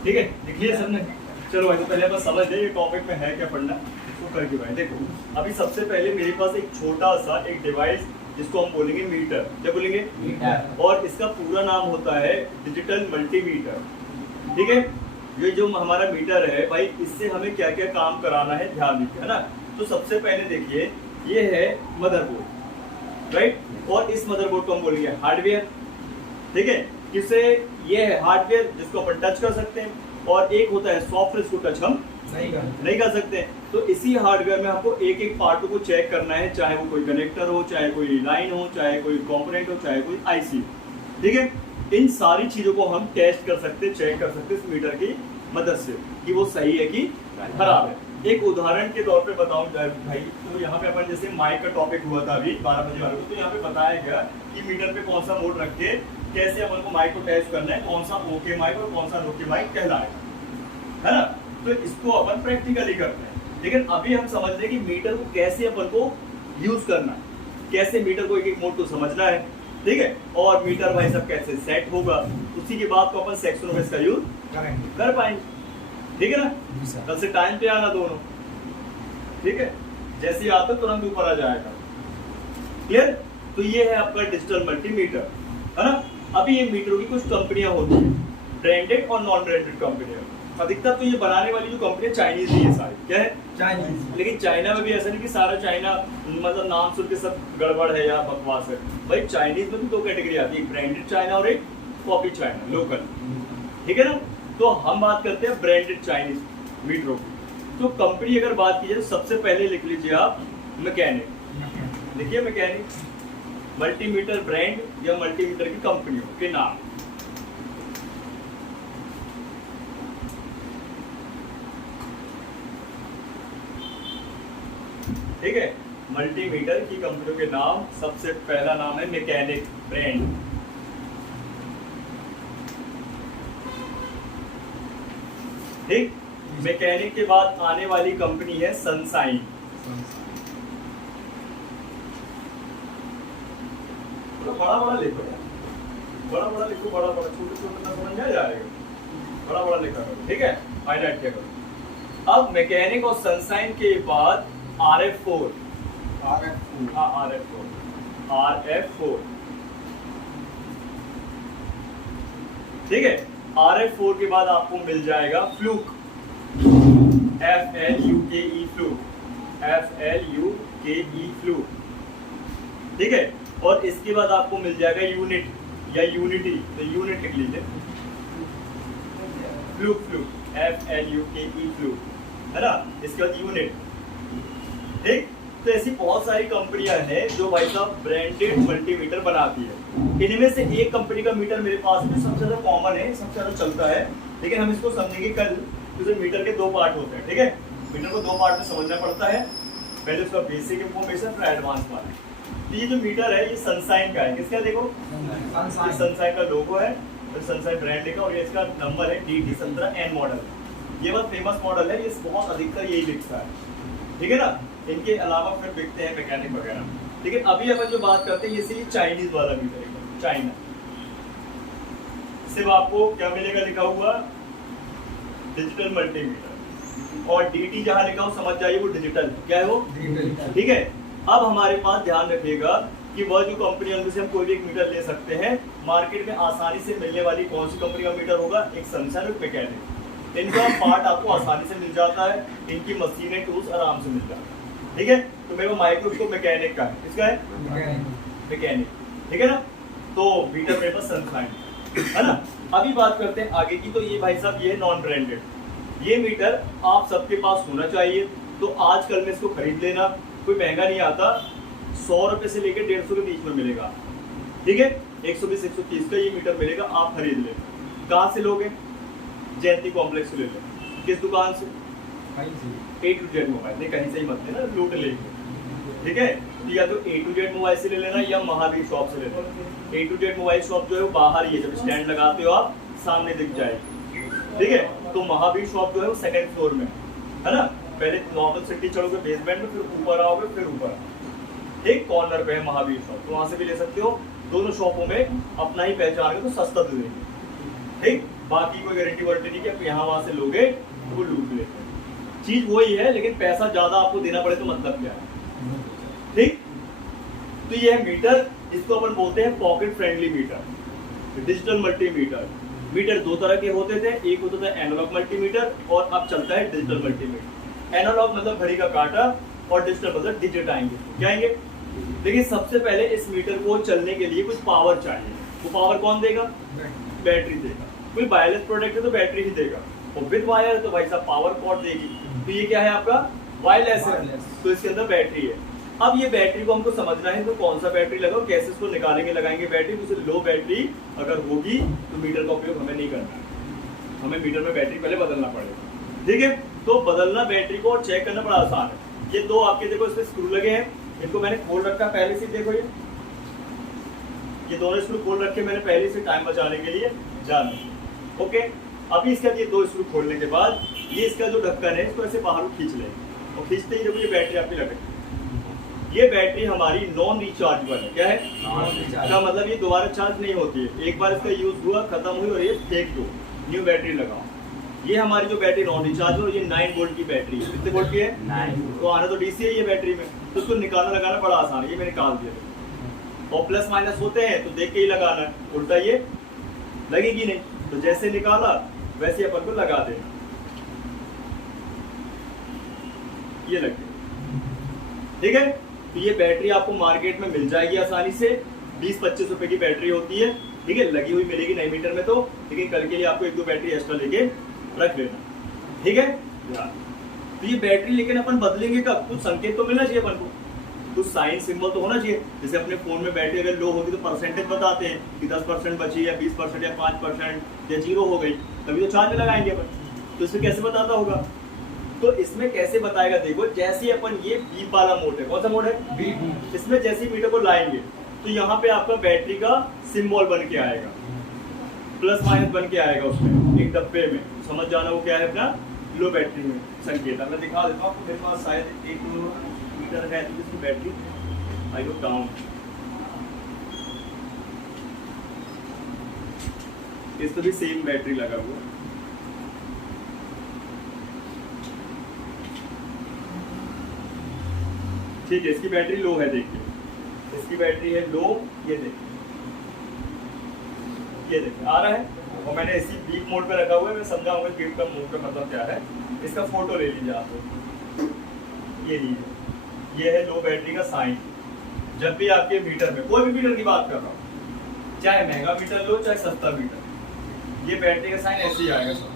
ठीक है, लिख लिया सबने? चलो भाई, तो पहले बस समझ ले ये टॉपिक में है क्या पढ़ना, इसको करके भाई देखो। अभी सबसे पहले मेरे पास एक छोटा सा एक डिवाइस जिसको हम बोलेंगे मीटर। क्या बोलेंगे? मीटर। और इसका पूरा नाम होता है डिजिटल मल्टीमीटर। ठीक है, ये जो हमारा मीटर है भाई, इससे हमें क्या क्या काम कराना है ध्यान दीजिए, है ना। तो सबसे पहले देखिए, ये है मदरबोर्ड, राइट। और इस मदरबोर्ड को हम बोलेंगे हार्डवेयर। ठीक है, किसे? ये है हार्डवेयर जिसको अपन टच कर सकते हैं, और एक होता है सॉफ्टवेयर, इसको टच हम नहीं कर सकते। तो इसी हार्डवेयर में आपको एक एक पार्ट को चेक करना है, चाहे वो कोई कनेक्टर हो, चाहे कोई लाइन हो, चाहे कोई कंपोनेंट हो, चाहे कोई आईसी। ठीक है, इन सारी चीजों को हम टेस्ट कर सकते, चेक कर सकते इस मीटर की मदद से कि वो सही है कि खराब है। एक उदाहरण के तौर पे बताऊं भाई, तो यहाँ पे अपन जैसे माइक का टॉपिक हुआ था अभी 12 बजे वाले को, तो यहाँ पे बताया गया कि मीटर पे कौन सा मोड रख के कैसे अपन को माइक को टेस्ट करना है, कौन सा ओके माइक और कौन सा रोके माइक कहलाएगा, है ना। तो इसको अपन प्रैक्टिकली करते हैं। लेकिन अभी हम समझ रहे कि मीटर को कैसे अपन को यूज करना है, कैसे मीटर को एक एक मोड को समझना है। ठीक है, और मीटर भाई सब कैसे सेट होगा, उसी के बाद तो अपन सेक्शनों में इसका यूज कर पाएंगे। ठीक है ना, कल से टाइम पे आना दोनों। ठीक है, जैसे ही आता तुरंत ऊपर आ जाएगा। क्लियर? तो ये है आपका डिजिटल मल्टीमीटर, है ना। अभी ये मीटरों की कुछ कंपनियां होती है, ब्रांडेड और नॉन ब्रांडेड कंपनियां। अधिकतर तो ये बनाने वाली जो कंपनी चाइनीज ही है सारी। क्या है? चाइनीज। लेकिन चाइना में भी ऐसा नहीं कि सारा चाइना मतलब नाम सुन के सब गड़बड़ है या बकवास है भाई। चाइनीज में भी दो कैटेगरी आती है, ब्रांडेड चाइना और एक कॉपी चाइना, लोकल। ठीक है ना। तो हम बात करते हैं ब्रांडेड चाइनीज मीटरों की। तो कंपनी अगर बात की जाए तो सबसे पहले लिख लीजिए आप मैकेनिक। देखिए मैकेनिक, मल्टीमीटर ब्रांड या मल्टीमीटर की कंपनियों के नाम। ठीक है, मल्टीमीटर की कंपनियों के नाम। सबसे पहला नाम है मैकेनिक ब्रांड। ठीक, मैकेनिक के बाद आने वाली कंपनी है सनशाइन। बड़ा बड़ा लिखो यार, बड़ा बड़ा लिखो, बड़ा बड़ा, छोटे छोटे ना समझ में आ जाएगा, बड़ा बड़ा लिखा करो। ठीक है, हाईलाइट किया करो। अब मैकेनिक और सनशाइन के बाद RF4। ठीक है, RF4 के बाद आपको मिल जाएगा फ्लूक, FLUKE फ्लूक। ठीक है, और इसके बाद आपको मिल जाएगा यूनिट या यूनिटी, तो यूनिट लिख लीजिए, फ्लूक FLUKE फ्लूक, है ना। इसके बाद यूनिट। ठीक, तो ऐसी बहुत सारी कंपनियां हैं जो भाई साहब ब्रांडेड मल्टीमीटर बनाती है। इनमें से एक कंपनी का मीटर मेरे पास में सबसे ज्यादा कॉमन है, सबसे ज्यादा चलता है, लेकिन हम इसको समझेंगे कल। तो मीटर के दो पार्ट होते हैं। ठीक है, मीटर को दो पार्ट में समझना पड़ता है, पहले उसका बेसिक इंफॉर्मेशन फिर एडवांस पार्ट। तो ये जो मीटर है ये सनशाइन का है। किसका? देखो, ये सनशाइन का लोगो है और सनशाइन ब्रांड लिखा, और ये इसका नंबर है DD17N मॉडल। ये बहुत फेमस मॉडल है, ये बहुत अधिकतर यही बिकता है। ठीक है ना, इनके अलावा फिर बिकते हैं मैकेनिक वगैरह। लेकिन अभी अपन जो बात करते हैं ये चाइनीज वाला मीटर है, चाइना। सिर्फ आपको क्या मिलेगा लिखा हुआ? Digital multimeter. और DT जहां लिखा हो समझ जाइए वो डिजिटल। क्या है वो? डिजिटल। ठीक है, अब हमारे पास ध्यान रखिएगा कि वह जो कंपनी उनमें से हम कोई भी एक मीटर ले सकते हैं। मार्केट में आसानी से मिलने वाली कौन सी कंपनी का मीटर होगा? एक सनशाइन और मैकेनिक। इनका पार्ट आपको आसानी से मिल जाता है, इनकी मशीनें टूल्स आराम से मिल जाता है। ठीक है, तो मेरे को माइक्रोस्कोप मैकेनिक का है। किसका है? मैकेनिक। ठीक है ना। तो मीटर मेरे पास सनशाइन है ना। अभी बात करते हैं आगे की। तो ये भाई साहब ये है नॉन ब्रांडेड, ये मीटर आप सबके पास होना चाहिए। तो आजकल में इसको खरीद लेना, कोई महंगा नहीं आता, 100 रुपए से लेकर 150 के बीच में मिलेगा, ठीक है। 120-130 का ये मीटर मिलेगा, आप खरीद लें। कहाँ से लोगे? जयंती कॉम्प्लेक्स से ले लो। किस दुकान से? A to Z मोबाइल, नहीं कहीं से ही मत लेना, लूट लेंगे, ठीक है। तो या तो A to Z मोबाइल से ले लेना या महावीर शॉप से ले लेना। A to Z mobile shop जो है वो बाहर ही है, जब स्टैंड लगाते हो आप सामने दिख जाएगी, ठीक है। तो महावीर शॉप जो है वो 2nd फ्लोर में है ना। पहले नॉर्मल सिटी चढ़ोगे बेसमेंट में, फिर ऊपर आओगे, फिर ऊपर एक कॉर्नर पे है महावीर शॉप, तो वहां से भी ले सकते हो। दोनों शॉपों में अपना ही पहचान है तो सस्ता दे देंगे, ठीक। बाकी कोई गारंटी वारंटी नहीं कि आप यहाँ वहां से लोगे तो वो लूट लेते हैं। चीज वही है, लेकिन पैसा ज्यादा आपको देना पड़े तो मतलब क्या है, ठीक। तो ये है मीटर, इसको अपन बोलते हैं pocket friendly meter, digital multimeter. Meter दो तरह के होते थे, एक होता था एनालॉग मल्टीमीटर और अब चलता है डिजिटल मल्टीमीटर। एनालॉग मतलब घड़ी का काटा और डिजिटल मतलब डिजिट आएंगे, क्या आएंगे। देखिए सबसे पहले इस मीटर को चलने के लिए कुछ पावर चाहिए, वो पावर कौन देगा? बैटरी देगा। कोई वायरलेस प्रोडक्ट है तो बैटरी ही देगा, और विद वायर है तो भाई साहब पावर कॉर्ड देगी। तो ये क्या है आपका? वायरलेस है, तो इसके अंदर बैटरी है। अब ये बैटरी को हमको समझना है तो कौन सा बैटरी लगाओ, कैसे इसको निकालेंगे, लगाएंगे बैटरी। तो लो बैटरी अगर होगी तो मीटर का उपयोग हमें नहीं करना, हमें मीटर में बैटरी पहले बदलना पड़ेगा, ठीक है। तो बदलना बैटरी को और चेक करना बड़ा आसान है। ये दो आपके देखो इसमें स्क्रू लगे हैं, इनको मैंने खोल रखा पहले से, देखो ये दोनों स्क्रू खोल रखे मैंने पहले से टाइम बचाने के लिए जाना, ओके। अभी इसका ये दो स्क्रू खोलने के बाद ये इसका जो ढक्कन है इसको ऐसे बाहर खींच लेंगे, और खींचते ही देखो ये बैटरी आपकी लगे। ये बैटरी हमारी नॉन रिचार्जेबल है, क्या है? इसका मतलब ये दोबारा चार्ज नहीं होती है, एक बार इसका यूज हुआ खत्म हुई और ये फेंक दो, न्यू बैटरी लगाओ। ये हमारी जो बैटरी नॉन रिचार्जेबल और ये 9 वोल्ट की बैटरी है। कितने वोल्ट की है? 9। तो आना तो डीसी है ये बैटरी में, तो इसको निकालना लगाना बड़ा आसान है। ये मैंने निकाल दिया, और प्लस माइनस होते हैं तो देख के ही लगाना है, उल्टा ये लगेगी नहीं। तो जैसे निकाला वैसे अपन को लगा देना, ये लग गया, ठीक है। तो ये बैटरी आपको मार्केट में मिल जाएगी आसानी से, 20-25 रुपए की बैटरी होती है, ठीक है। लगी हुई मिलेगी नई मीटर में तो, लेकिन कल के लिए आपको 1-2 बैटरी एक्स्ट्रा लेके रख लेना, ठीक है। तो ये बैटरी लेकिन अपन बदलेंगे कब? कुछ संकेत तो मिलना चाहिए अपन को, कुछ साइन सिंबल तो होना चाहिए। जैसे अपने फोन में बैटरी अगर लो होगी तो परसेंटेज बताते हैं कि 10% बची या 20% या 5% या 0 हो गई, तभी तो चार्ज में लगाएंगे अपन। तो इसमें कैसे बताता होगा? तो इसमें कैसे बताएगा, देखो जैसे अपन ये बीप वाला मोड है, कौन सा मोड है? बीप। इसमें जैसे ही मीटर को लाएंगे तो यहाँ पे आपका बैटरी का सिंबल बन के आएगा, प्लस माइनस बन के आएगा उसमें एक डब्बे में। समझ जाना वो क्या है अपना लो बैटरी में संकेत। मैं दिखा देता हूँ आपको, मेरे पास शायद 1 मीटर है तो इसकी बैटरी आई लुक डाउन, इस तो भी सेम बैटरी लगा हुआ, ठीक है। इसकी बैटरी लो है, देखिए इसकी बैटरी है लो, ये देखिए आ रहा है, और मैंने इसी बीप मोड पे रखा हुआ है। मैं समझाऊंगा बीप का मोड का मतलब क्या है। इसका फोटो ले लीजिए आप, ये लीजिए, ये है लो बैटरी का साइन। जब भी आपके मीटर में, कोई भी मीटर की बात कर रहा हूँ, चाहे महंगा मीटर लो चाहे सस्ता मीटर, ये बैटरी का साइन ऐसे ही आएगा सब,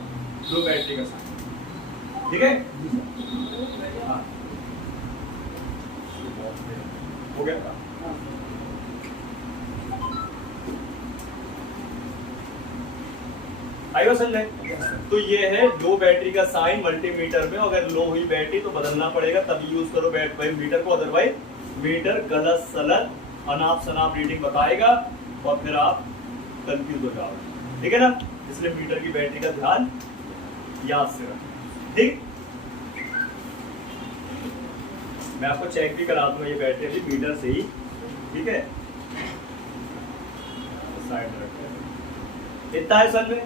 लो बैटरी का साइन, ठीक है। हाँ हो गया। आएगा समझ? तो ये है लो बैटरी का साइन मल्टीमीटर में। अगर लो हुई बैटरी तो बदलना पड़ेगा, तभी यूज करो मीटर को, अदरवाइज मीटर गलत सलत अनाप शनाप रीडिंग बताएगा और फिर आप कंफ्यूज हो जाओगे, ठीक है ना। इसलिए मीटर की बैटरी का ध्यान याद से रखें, ठीक। मैं आपको चेक भी करा दूंगा ये बैटरी अभी मीटर से ही, ठीक है। साइड में रखते हैं, इतना है सर में,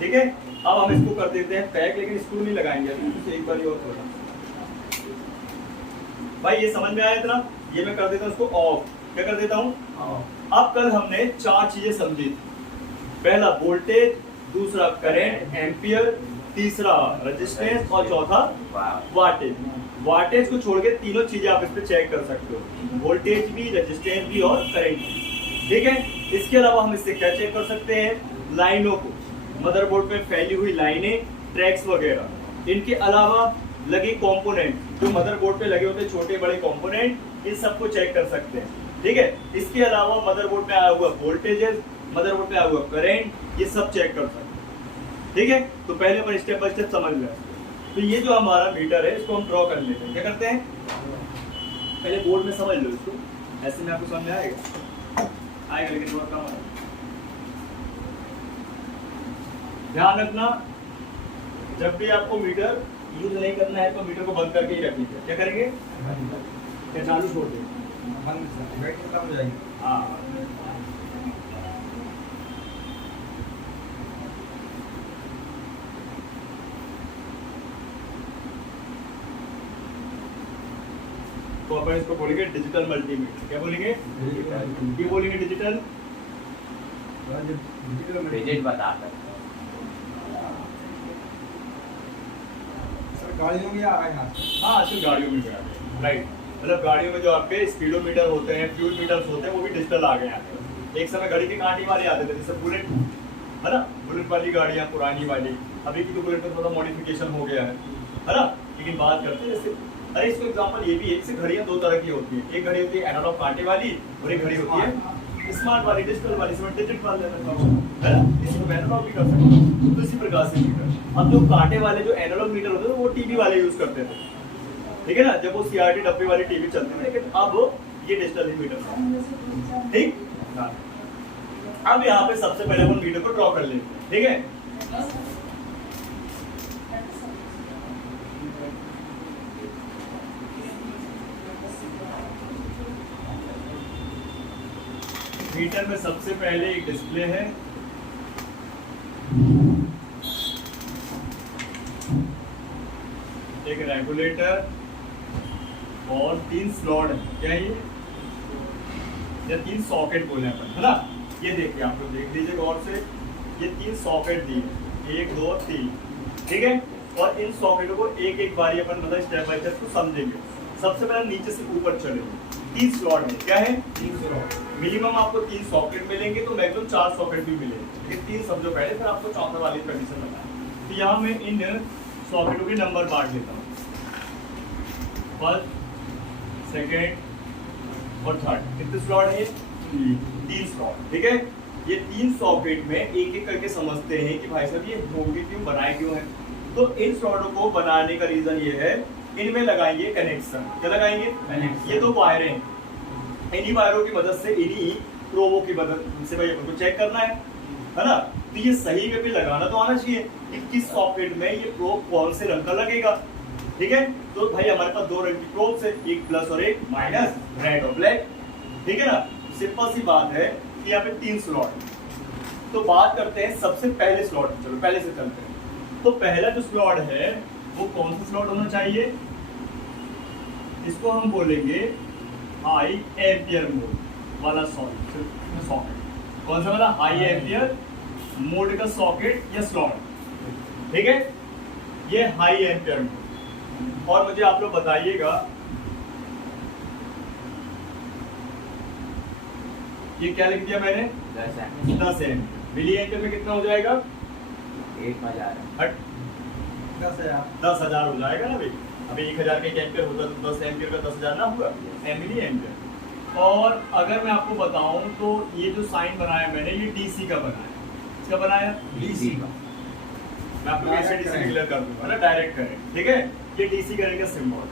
ठीक है। अब हम इसको कर देते हैं पैक, लेकिन स्क्रू नहीं लगाएंगे अभी, एक बार और थोड़ा भाई ये समझ में आया इतना। ये मैं कर देता हूँ इसको ऑफ, क्या कर देता हूँ? अब कल हमने 4 चीजें समझी थी। पहला वोल्टेज, दूसरा करंट एम्पियर, तीसरा रेजिस्टेंस और चौथा वाटेज। वाटेज को छोड़ के तीनों चीजें आप इस पे चेक कर सकते हो, वोल्टेज भी, रेजिस्टेंस भी और करंट भी। ठीक है। इसके अलावा हम इससे क्या चेक कर सकते हैं, लाइनों को, मदरबोर्ड में फैली हुई लाइनें, ट्रैक्स वगैरह, इनके अलावा लगे कंपोनेंट जो मदरबोर्ड पे लगे होते हैं, छोटे बड़े कंपोनेंट, इन सबको चेक कर सकते हैं। ठीक है। इसके अलावा मदरबोर्ड में आया हुआ वोल्टेजेस, मदरबोर्ड पे आया हुआ करंट, ये सब चेक कर सकते हैं। ठीक है। तो पहले अपन स्टेप बाय स्टेप समझ लें। तो ये जो हमारा मीटर है इसको हम ड्रॉ कर लेते हैं। क्या करते हैं, पहले बोर्ड में समझ लो इसको, ऐसे में आपको समझ में आएगा लेकिन थोड़ा कम आएगा। ध्यान रखना, जब भी आपको मीटर यूज नहीं करना है तो मीटर को बंद करके ही रखिए। क्या करेंगे, क्या चालू छोड़ देंगे, हाँ। तो अपन इसको बोलेंगे डिजिटल मल्टीमीटर। क्या बोलेंगे, ये बोलेंगे डिजिटल, डिजिट बता सकते गाड़ियों में आ रहा है। हाँ आजकल गाड़ियों में भी आ गए, राइट। मतलब गाड़ियों में जो आपके स्पीडोमीटर होते हैं, फ्यूल मीटर्स होते हैं, वो भी डिजिटल आ गए हैं। एक समय घड़ी के कांटे वाले आते थे, जैसे बुलेट है ना, बुलेट वाली गाड़ियाँ पुरानी वाली, अभी की तो बुलेट में थोड़ा मॉडिफिकेशन हो गया है ना। लेकिन बात करते हैं जैसे, अरे इसको एग्जांपल ये भी है, जैसे घड़ियाँ दो तरह की होती है, एक घड़ी होती है एनालॉग कांटे वाली और एक घड़ी होती है स्मार्ट वाली, डिजिटल वाली, इसमें डिजिट वाले है ना, इसको एनालॉग भी कर सकते हैं। तो इसी प्रकार से मीटर, अब जो कांटे वाले जो एनालॉग मीटर होते थे वो टीवी वाले यूज करते थे, ठीक है ना, जब वो सीआरटी डब्बे वाली टीवी चलती थी। लेकिन अब ये डिजिटल मीटर है, ठीक। अब यहाँ पे सबसे पहले हम मीटर को ड्रॉ कर लेते हैं, ठीक है। मीटर में सबसे पहले एक डिस्प्ले है, एक रेगुलेटर और 3 स्लॉट है। क्या ये, या 3 सॉकेट बोले अपन, है ना। ये देखिए, आप लोग देख लीजिए गौर से, ये 3 सॉकेट दिए, 1 2 3, ठीक है। और इन सॉकेटों को एक एक बारी अपन मतलब स्टेप बाय स्टेप को समझेंगे। सबसे पहले नीचे से ऊपर चलेंगे। 3 स्लॉट है, क्या है, 3 स्लॉट। मिनिमम आपको 3 सॉकेट मिलेंगे, तो मैक्सिमम 4 सॉकेट भी मिलेंगे। ये 3 समझो पहले, फिर आपको चौथा वाली कंडीशन बताएं। तो यहाँ मैं इन सॉकेटों के नंबर बांट लेता हूँ, फर्स्ट, सेकेंड और थर्ड। कितने स्लॉट है, 3 स्लॉट, ठीक है। ये 3 सॉकेट में एक एक करके समझते हैं कि भाई साहब ये होंगे क्यों, बनाए क्यों है। तो इन स्लॉटों को बनाने का रीजन ये है, इनमें लगाएंगे कनेक्शन। क्या लगाएंगे, कनेक्शन। ये 2 वायरें हैं, इन्हीं वायरों की मदद से, इन्हीं प्रोबों की मदद से भाई अपन को चेक करना है ना। तो ये सही में भी लगाना तो आना चाहिए कि किस सॉकेट में ये प्रोब कौन से रंग का लगेगा, ठीक है। तो भाई हमारे पास 2 रंग की प्रोब्स है, एक प्लस और एक माइनस, रेड और ब्लैक, ठीक है ना। सिंपल सी बात है कि यहाँ पे 3 स्लॉट। तो बात करते हैं सबसे पहले स्लॉट, चलो पहले से चलते हैं। तो पहला जो स्लॉट है वो कौन सा स्लॉट होना चाहिए, इसको हम बोलेंगे हाई एम्पियर मोड वाला सॉकेट। कौन सा वाला, हाई एम्पियर मोड का सॉकेट या स्लॉट, ठीक है। ये हाई एम्पियर मोड। और मुझे आप लोग बताइएगा ये क्या लिख दिया मैंने, 10 एम्पियर। मिली एम्पियर में कितना हो जाएगा, 1000। 10,000 हो जाएगा ना भाई। अभी 1000 का एक एम्पियर होता तो 10 एम्पियर का 10,000 ना हुआ, मिली एम्पियर। और अगर मैं आपको बताऊं तो ये जो साइन बनाया मैंने, ये डीसी का बनाया। इसका बनाया डीसी का, मैं आपको ऐसे डीसी क्लियर कर दूंगा ना, डायरेक्ट करेंट, ठीक है। ये डीसी करेंट का सिंबल,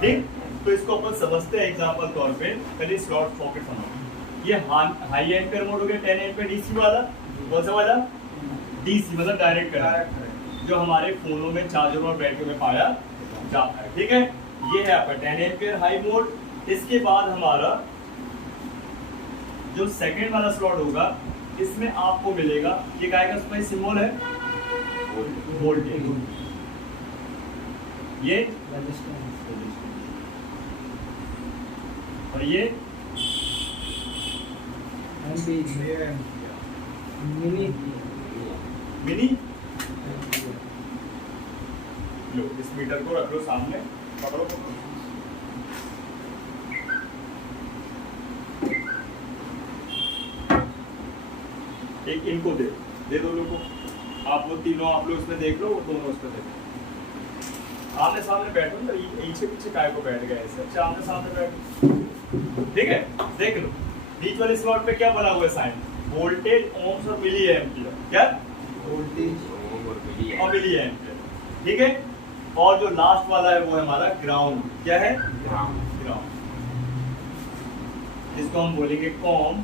ठीक। तो इसको अपन समझते हैं एग्जांपल तौर पे। पहले स्लॉट सॉकेट समझो। ये हाई एम्पियर मोड हो गया, 10 एम्पियर डीसी वाला। कौन सा वाला, डीसी मतलब डायरेक्ट करंट, जो हमारे फोनों में, चार्जर और बैटरी में पाया जाता है, ठीक है। ये है आपका 10 एम्पियर हाई मोड। इसके बाद हमारा जो सेकंड वाला स्लॉट होगा, इसमें आपको मिलेगा, ये काय का इसमें सिंबल है, वोल्टेज। ये और ये मिनी। लो इस मीटर को रख लो सामने, पकड़ो पकड़ो। एक इनको दे दो लोगों को, आप वो तीनों आप लोग इसमें देख लो, वो दोनों उसमें देख लो। आमने सामने बैठो ना, पीछे पीछे काय को बैठ गए ऐसे, अच्छा आमने सामने बैठो, ठीक है। देख लो बीच वाले स्लॉट पे क्या बना हुआ है साइन, वोल्टेज, ओम्स और मिली एम्पियर, क्या वोल्टेज और मिली एम्पियर, ठीक है। और जो लास्ट वाला है वो है हमारा ग्राउंड, क्या है ग्राउंड, इसको हम बोलेंगे कॉम,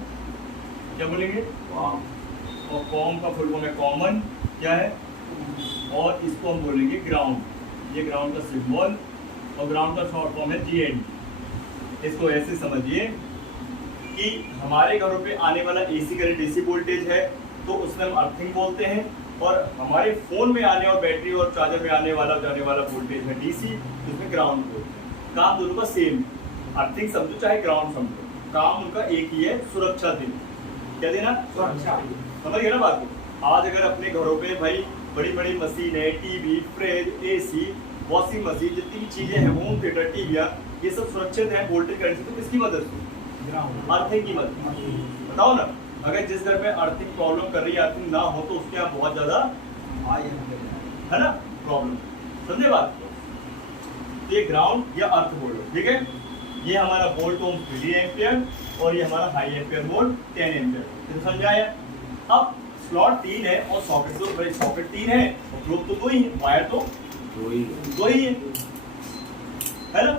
क्या बोलेंगे, और कॉम का फुल फॉर्म है कॉमन, क्या है, और इसको हम बोलेंगे ग्राउंड, ये ग्राउंड का सिंबल, और ग्राउंड का शॉर्ट फॉर्म है GND। इसको ऐसे समझिए कि हमारे घरों पे आने वाला AC करंट, DC वोल्टेज है तो उसमें हम अर्थिंग बोलते हैं, और हमारे फोन में आने और बैटरी और चार्जर में आने वाला जाने वाला वोल्टेज है DC, उसमें ग्राउंड बोलते हैं। काम दोनों का सेम, अर्थिंग समझो चाहे ग्राउंड समझो, काम उनका एक ही है, सुरक्षा देना, क्या देना, सुरक्षा। समझ गए ना बात को। आज अगर अपने घरों पे भाई बड़ी बड़ी मशीन है, TV, fridge, AC, washing machine, जितनी भी चीजें हैं, होम थिएटर, टीवियां, ये सब सुरक्षित है वोल्टेज करंट से, तो किसकी मदद से, अर्थिंग की मदद। बताओ ना, अगर जिस घर पे अर्थिंग प्रॉब्लम कर रही है, अर्थिंग ना हो तो उसके यहाँ बहुत ज्यादा है ना प्रॉब्लम, समझे बात। तो ये ग्राउंड या अर्थ बोलो, ठीक है। ये हमारा वोल्ट ओम 3 एम्पियर, और ये हमारा हाई एम्पियर वोल्ट 10 एम्पियर, तो समझाया। अब स्लॉट 3 है और सॉकेट तो भाई सॉकेट 3 है और प्रोब तो 2 ही है, वायर तो 2 ही है ना।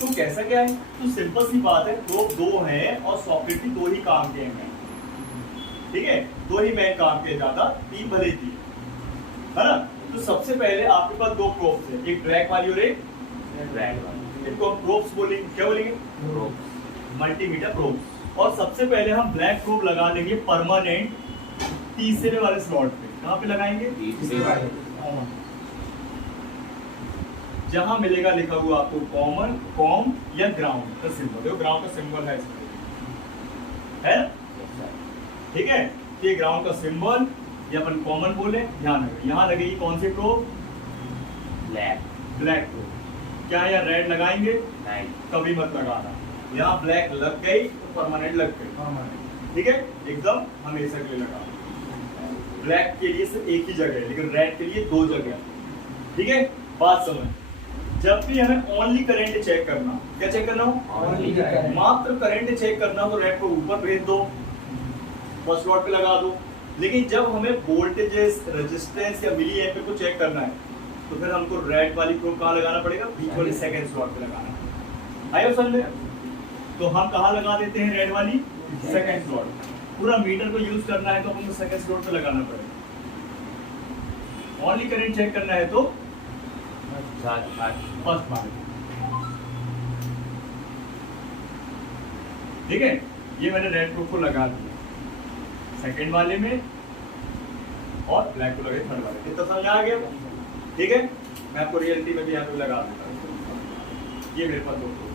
तो कैसा क्या है, तो सिंपल सी बात है, प्रोब 2 है और सॉकेट भी 2 ही काम के हैं, ठीक है, 2 ही मैं काम के, ज्यादा 3 भले थी, है ना। तो सबसे पहले आपके पास 2 प्रोब्स है, एक ड्रैग वाली और एक ड्रैग वाली, इनको हम प्रोब्स बोलेंगे, क्या बोलेंगे, मल्टीमीटर प्रोब्स। और सबसे पहले हम ब्लैक प्रोब लगा लेंगे परमानेंट तीसरे वाले स्लॉट पे, कहाँ पे लगाएंगे, जहां मिलेगा लिखा हुआ आपको कॉमन, कॉम या ग्राउंड का सिंबल, देखो ग्राउंड का सिंबल है इसमें, है ठीक है। ये ग्राउंड का सिंबल, ये अपन कॉमन बोले, यहाँ लगेगी कौन सी प्रोब, ब्लैक प्रोब, क्या यहाँ रेड लगाएंगे, नहीं कभी मत लगाना, यहाँ ब्लैक लग गई तो परमानेंट लग गई, ठीक है, एकदम हमेशा के लिए लगा। ब्लैक के लिए सिर्फ एक ही जगह है, लेकिन रेड के लिए 2 जगह, ठीक है। बात समझ, जब भी हमें ओनली करंट चेक करना, क्या चेक करना हो, मात्र करंट चेक करना, तो रेड को ऊपर भेज दो, फर्स्ट स्लॉट पे लगा दो। लेकिन जब हमें वोल्टेजेस, रेजिस्टेंस या मिली एम्पियर को चेक करना है, तो फिर हमको रेड वाली प्रोब कहाँ लगाना पड़ेगा, बीच वाले सेकंड स्लॉट पे लगाना है। आइए समझ में, तो हम कहाँ लगा देते हैं, रेड वाली सेकंड स्लॉट। पूरा मीटर को यूज करना है तो हमको सेकंड स्लॉट पे लगाना पड़ेगा, ओनली करंट चेक करना है तो फर्स्ट वाले, ठीक है। ये मैंने रेड प्रोब को लगा दिया सेकंड वाले में, और ब्लैक को लगे थर्ड वाले में, तो समझ आ गया, ठीक है। मैं आपको रियलिटी में भी यहाँ पे लगा देता हूँ, ये मेरे पास 2 प्रोब।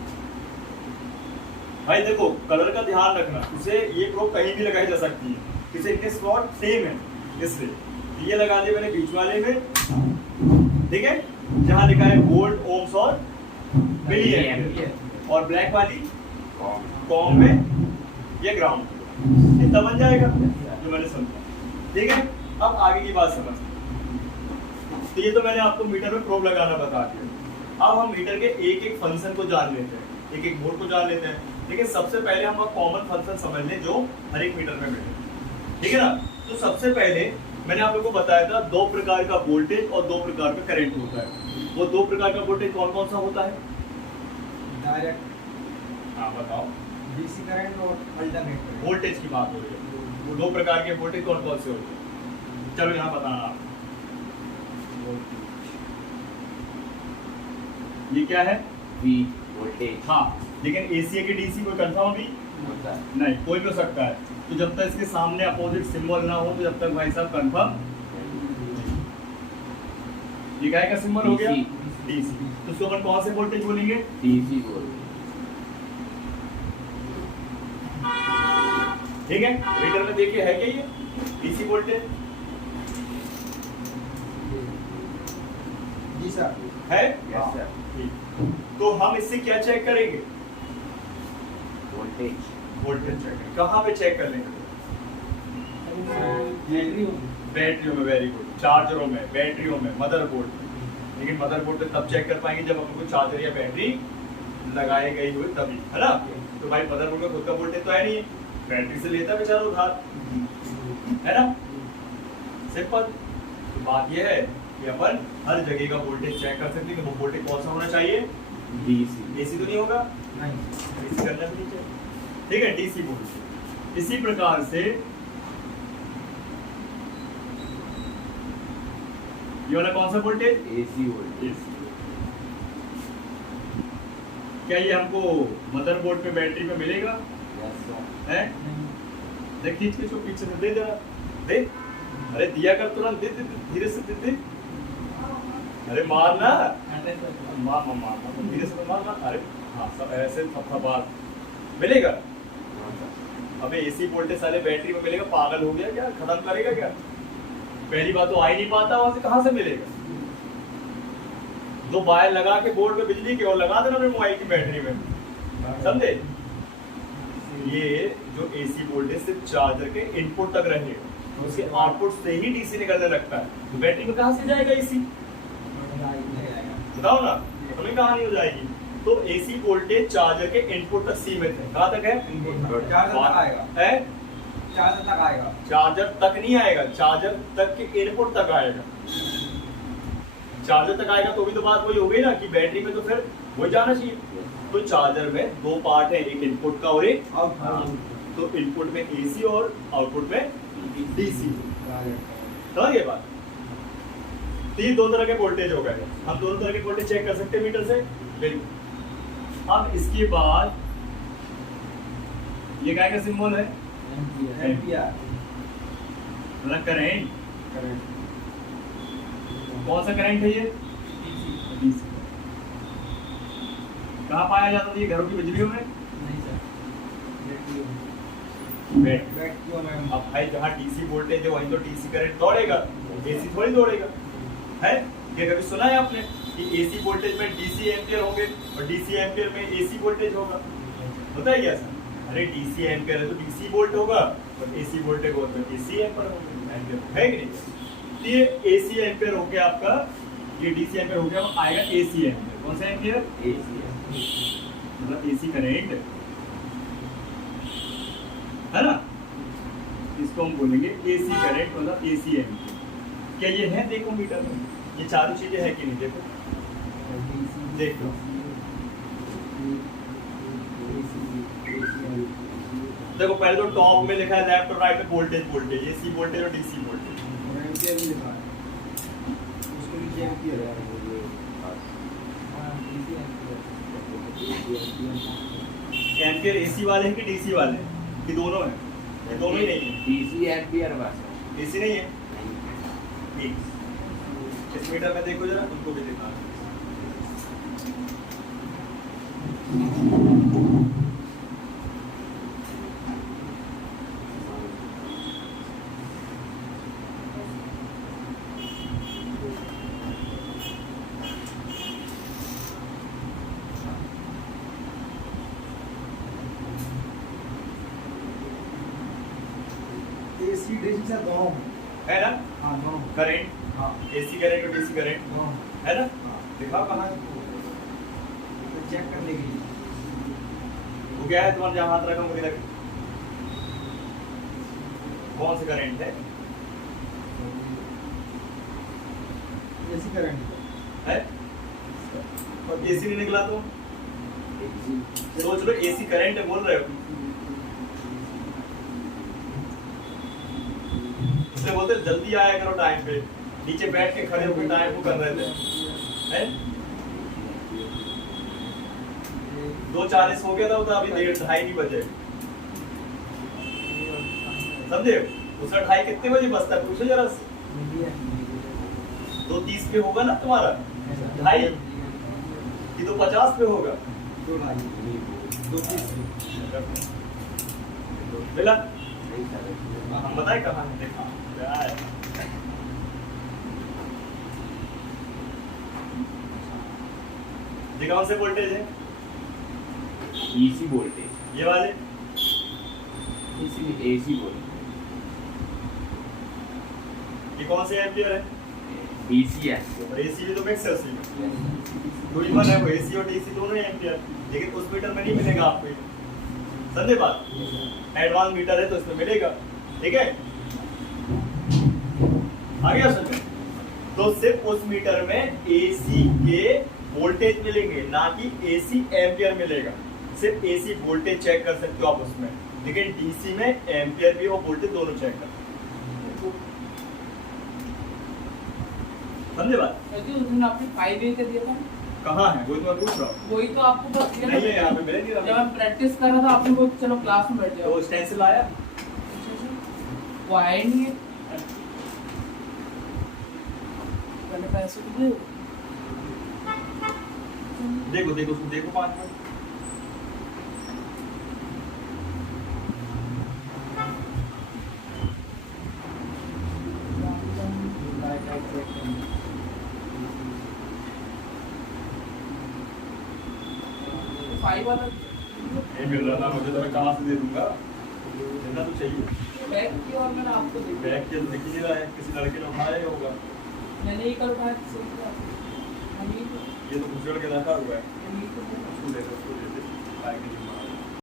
भाई देखो कलर का ध्यान रखना, इसे ये प्रोब कहीं भी लगाई जा सकती है, इसे इनके स्लॉट सेम है, इसलिए ये लगा दिया मैंने बीच वाले में, ठीक है, जहाँ लिखा है वोल्ट, ओम्स और मिली एम्पियर, और ब्लैक वाली कॉम में ये ग्राउंड, इतना बन जाएगा जो मैंने समझा, ठीक है। अब आगे की बात समझ, तो ये तो मैंने आपको मीटर में प्रोब लगाना बता दिया। अब हम मीटर के एक एक फंक्शन को जान लेते हैं, एक एक मोड को जान लेते हैं, लेकिन सबसे पहले हम कॉमन फंक्शन समझ लें जो हर एक मीटर में मिले, ठीक है ना। तो सबसे पहले मैंने आप लोगों को बताया था 2 प्रकार का वोल्टेज और 2 प्रकार का करंट होता है। वो 2 प्रकार का वोल्टेज कौन कौन सा होता है, डायरेक्ट, हाँ बताओ, डीसी करंट और अल्टरनेट करंट। वोल्टेज की बात हो रही है, वो 2 प्रकार के वोल्टेज कौन कौन से होते हैं, चलो यहाँ बताना आप। ये क्या है, वोल्टेज, हाँ, लेकिन AC के DC कोई कंफर्म भी नहीं, कोई भी हो सकता है। तो जब तक इसके सामने अपोजिट सिंबल ना हो, तो जब तक भाई साहब कंफर्म। ये क्या का सिंबल हो गया, DC, तो उसको अपन कौन से वोल्टेज बोलेंगे, DC वोल्टेज, ठीक है। मीटर में देखिए है क्या ये DC वोल्टेज, जी सर, है, यस सर, ठीक। तो हम इससे क्या चेक करेंगे, वोल्टेज वोल्टेज चेक करेंगे। कहाँ पे चेक कर लेंगे, बैटरियों में, वेरी गुड, चार्जरों में, बैटरियों में, मदरबोर्ड में। लेकिन मदरबोर्ड पे तब चेक कर पाएंगे जब हमको चार्जर या बैटरी लगाई गई हुई तभी, है ना। तो भाई मदरबोर्ड में खुद का वोल्टेज तो है नहीं, बैटरी से लेता बेचारा उधार, है ना, सिंपल। तो बात यह है कि अपन हर जगह का वोल्टेज चेक कर सकते हैं कि वो वोल्टेज कौन सा होना चाहिए, डीसी। एसी तो नहीं होगा, नहीं एसी करना भी नहीं चाहिए, ठीक है, डीसी वोल्टेज। इसी प्रकार से ये वाला कौन सा वोल्टेज, एसी वोल्टेज। क्या ये हमको मदरबोर्ड पे बैटरी पे मिलेगा, यस सर। है? देख खींच के, पीछे से दे जरा, दे, अरे दिया कर तुरंत, दे, धीरे से दे, अरे मारना, मार मार मार, धीरे से मार मार, अरे हाँ, सब ऐसे थपथपात मिलेगा। हाँ सर। अबे एसी वोल्टेज साले बैटरी में मिलेगा, पागल हो गया क्या, खत्म करेगा क्या? पहली बात तो आ ही नहीं पाता, वहां से कहां से मिलेगा? दो वायर लगा के बोर्ड पे बिजली के और लगा देना अपने मोबाइल की बैटरी में, समझे? ये जो एसी वोल्टेज सिर्फ चार्जर के इनपुट तक रहेगा, उसके आउटपुट से ही डीसी निकलने लगता है, तो बैटरी में कहां से जाएगा एसी, बताओ ना, हमें कहां नहीं हो जाएगी। तो एसी वोल्टेज चार्जर के इनपुट तक सीमित है, कहां तक है? चार्जर तक आएगा, है? चार्जर तक आएगा, चार्जर तक नहीं आएगा, चार्जर तक के इनपुट तक आएगा। चार्जर तक आएगा तो भी तो बात वही हो गई ना कि बैटरी में तो फिर वही जाना चाहिए। तो चार्जर में दो पार्ट है, एक इनपुट का और एक आउटपुट। तो इनपुट में एसी और आउटपुट में डीसी। समझ गए बात? तो ये दो तरह के वोल्टेज हो गए, हम दोनों तरह के वोल्टेज चेक कर सकते हैं मीटर से, बिल्कुल। अब इसके बाद ये क्या का सिंबल है, एम्पियर, मतलब करंट, करंट, कौन सा करंट है ये, डीसी। कहाँ पाया जाता था ये, घरों की बिजलियों में, नहीं सर, बैट। बैटरियों में। अब भाई जहाँ डीसी वोल्टेज है वहीं तो डीसी करंट दौड़ेगा, एसी थोड़ी दौड़ेगा, है? ये कभी सुना है आपने कि एसी वोल्टेज में डीसी एम्पियर होंगे और डीसी एम्पियर में एसी वोल्टेज होगा, होता है क्या ऐसा? अरे डीसी एम्पियर है तो डीसी वोल्ट होगा और एसी वोल्टेज होगा तो एसी एम्पियर होगा, है कि नहीं? तो ये एसी एम्पियर हो गया आपका, ये डीसी एम्पियर हो गया, आएगा एसी एम्पियर। कौन सा एम्पियर? एसी। मतलब एसी करंट, है ना, इसको हम बोलेंगे एसी करंट, मतलब एसी एम्पियर। क्या ये है, देखो मीटर में ये चारों चीजें है कि नहीं, देखो देखो, देखो पहले तो टॉप में लिखा है लेफ्ट और राइट में वोल्टेज, वोल्टेज एसी वोल्टेज और डीसी वोल्टेज, एम्पियर भी लिखा है, उसको नीचे एम्पियर है, एम्पियर एसी वाले हैं कि डीसी वाले हैं, कि दोनों हैं? ये दोनों ही नहीं है, डीसी एम्पियर बस है। एसी नहीं है। ठीक, इस मीटर में देखो जरा, तुमको भी दिखा। एसी डीसी से दोनों है ना, हाँ दोनों करंट, हाँ एसी करंट और डीसी करंट, दोनों है ना? हाँ दिखाओ कहाँ है? तो चेक करने के लिए वो क्या है तुम्हारे जहाँ हाथ रखा मुझे लगे, कौन सा करंट है? एसी करंट है? और एसी नहीं निकला तो एसी। सोच लो, एसी करंट है बोल रहे हो, इसलिए बोलते जल्दी आया करो टाइम पे, नीचे बैठ के खड़े होकर टाइम को कर रहे थे, हैं? 2:40 हो गया था, तो अभी 1:30 नहीं बजे, समझे? दूसरा 2:30 कितने बजे बजता है पूछो जरा से। 2:30 पे होगा ना तुम्हारा, 2:30 कि 2:50 पे होगा, 2:30 मिला? नहीं सर। हम बताए कहाँ है, देखा क्या है? ये कौन से वोल्टेज है? DC voltage. ये वाले एसी वोल्टेज। ये कौन से एम्पियर है? डीसी है। और एसी भी तो मिक्स है उसी में, कोई मन है वो एसी और डीसी दोनों ही एम्पियर, लेकिन उस मीटर में नहीं मिलेगा आपको ये। समझे बात? एडवांस मीटर है तो इसमें मिलेगा, ठीक है? आ गया समझ? तो सिर्फ उस मीटर में एसी के वोल्टेज मिलेंगे, ना कि एसी एम्पियर मिलेगा। सिर्फ एसी वोल्टेज चेक कर सकते हो आप उसमें, लेकिन डीसी में एम्पियर भी और वोल्टेज दोनों चेक कर सकते हो। समझे बात? जी उस दिन आपने 5A का दिया था, कहाँ है वही तो मैं पूछ रहा हूँ। वही तो आपको बस दिया नहीं है यहाँ पे, मेरे नहीं जब रहा। मैं प्रैक्टिस कर रहा था आपने वो चलो क्लास में बैठ जाओ। तो स्टेंसिल आया? वो आया नहीं है, मैंने पैसे तो दिए। देखो देखो उसको देखो 5 मिनट। फाइव वाला नहीं मिल रहा ना मुझे, तो मैं कहाँ से दे दूंगा? जितना तो चाहिए। बैग किया और मैंने आपको दे दिया। बैग के तो दिख ही नहीं रहा है, किसी लड़के ने उठाया ही होगा। मैंने ही कर उठाया किसी ने किया। मैंने ही तो- ये तो घुसड़ के रखा हुआ है। मैंने ही तो- उसको दे दे, उसको दे दे।